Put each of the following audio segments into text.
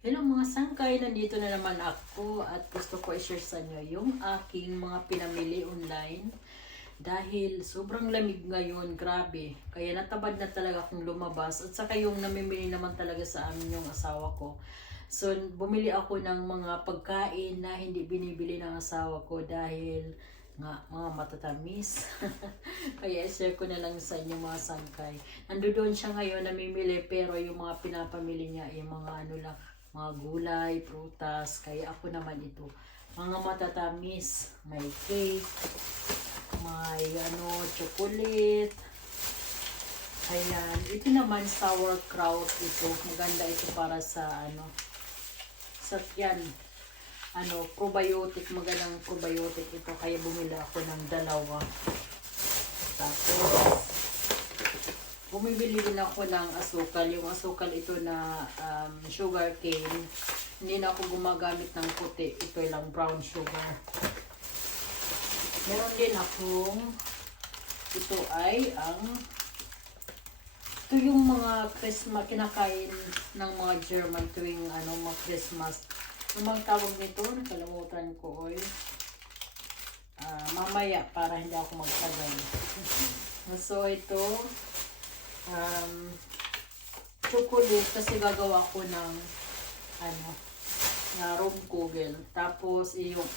Hello mga sangkay, nandito na naman ako at gusto ko i-share sa inyo yung aking mga pinamili online. Dahil sobrang lamig ngayon, grabe. Kaya natabad na talaga akong lumabas. At saka yung namimili naman talaga sa amin yung asawa ko. So, bumili ako ng mga pagkain na hindi binibili ng asawa ko dahil nga mga matatamis. Kaya i-share ko na lang sa inyo mga sangkay. Nandoon siya ngayon namimili pero yung mga pinapamili niya yung mga ano lang, mga gulay, prutas. Kaya ako naman ito, mga matatamis, may cake, may chocolate. Ayan, ito naman sauerkraut ito. Maganda ito para sa sa yan, probiotic, magandang probiotic ito. Kaya bumili ako ng dalawa. Tapos, bumibili din ako ng asukal. Yung asukal ito na sugar cane. Hindi na ako gumagamit ng puti. Ito lang brown sugar. Meron din akong, ito ay ito yung mga Christmas, kinakain ng mga German tuwing mga Christmas. Yung mga tawag nito, nakalimutan ko, mamaya para hindi ako magtagal. So ito, chocolate kasi gagawa ko ng na rumkugel. Tapos yung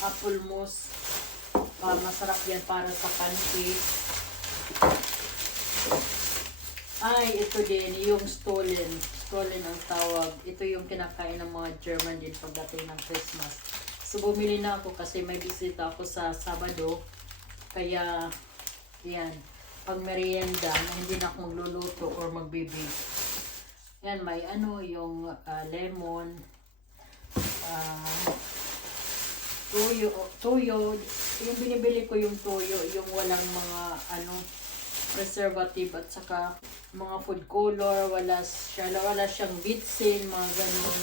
apple mousse, masarap yan para sa pancake. Ay, ito din, yung Stollen ang tawag. Ito yung kinakain ng mga German din pagdating ng Christmas. So, bumili na ako kasi may bisita ako sa Sabado. Kaya, yan, pag merienda, hindi na ako magluluto or magbibig. Yan, may yung lemon, toyo. Yung binibili ko yung toyo, yung walang mga preservative at saka mga food color, wala siyang bitsin, mga ganun.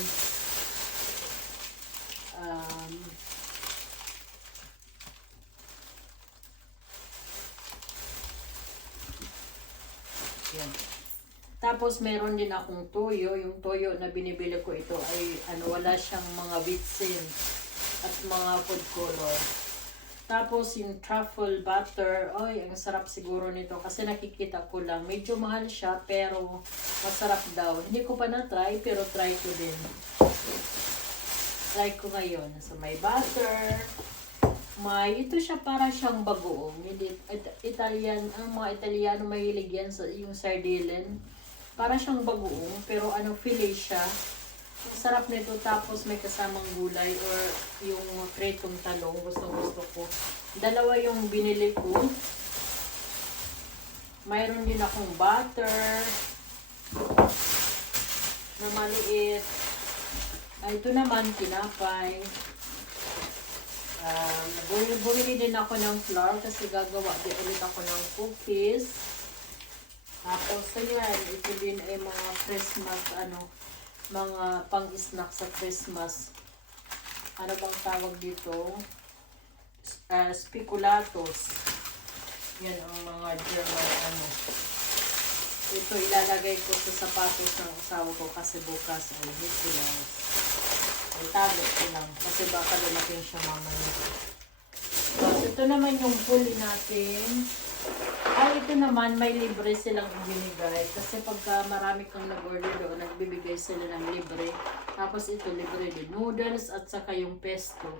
Yan. Tapos meron din akong toyo, yung toyo na binibili ko ito ay wala siyang mga bitsin at mga food color. Tapos yung truffle butter, ay, ang sarap siguro nito kasi nakikita ko lang. Medyo mahal siya pero masarap daw. Hindi ko pa na-try pero try ko din. Try ko ngayon. So may butter. Ito siya para siyang bagoong. Ang mga Italiano mahilig yan sa yung sardellen. Para siyang bagoong pero filet siya. Ang sarap nito, tapos may kasamang gulay or yung pritong talong. Gusto ko. Dalawa yung binili ko. Mayroon din akong butter na maliit. Ito naman, tinapay. Bumili din ako ng flour kasi gagawa din ulit ako ng cookies. Tapos, ayan, ito din ay mga Christmas, mga pang-snack sa Christmas. Ano bang tawag dito? Speculatos. Yan ang mga German Ito ilalagay ko sa sapatos ng asawa ko kasi bukas ay Nicholas. Ay tago ko lang kasi baka lumaking siya mamaya. Tapos ito naman yung puli natin. Ito naman, may libre silang binigay. Kasi pagka marami kang nag-order doon, nagbibigay sila ng libre. Tapos ito, libre din. Noodles at saka yung pesto.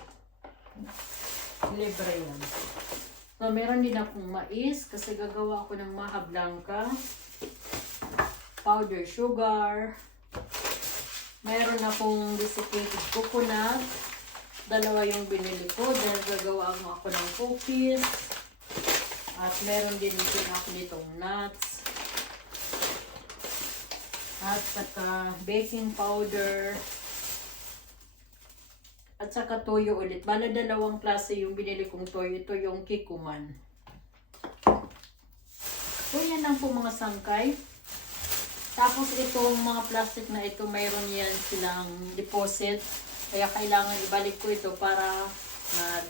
Libre yan. So, meron din akong mais kasi gagawa ako ng maha blanca. Powder sugar. Meron akong desiccated coconut. Dalawa yung binili ko. Dahil gagawa ako ng cookies. At meron din ako nitong nuts. At saka baking powder. At saka toyo ulit. Bala dalawang klase yung binili kong toyo. Ito yung Kikuman. So yan lang po mga sangkay. Tapos itong mga plastic na ito, mayroon yan silang deposit. Kaya kailangan ibalik ko ito para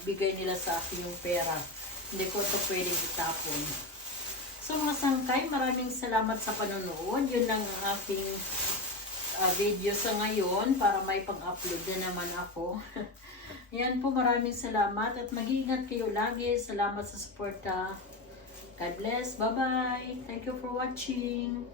bigay nila sa akin yung pera. Hindi ko ito pwedeng itapon. So mga sangkay, maraming salamat sa panonood. Yun lang ang aking video sa ngayon para may pang-upload na naman ako. Yan po, maraming salamat at mag-iingat kayo lagi. Salamat sa suporta. God bless. Bye-bye. Thank you for watching.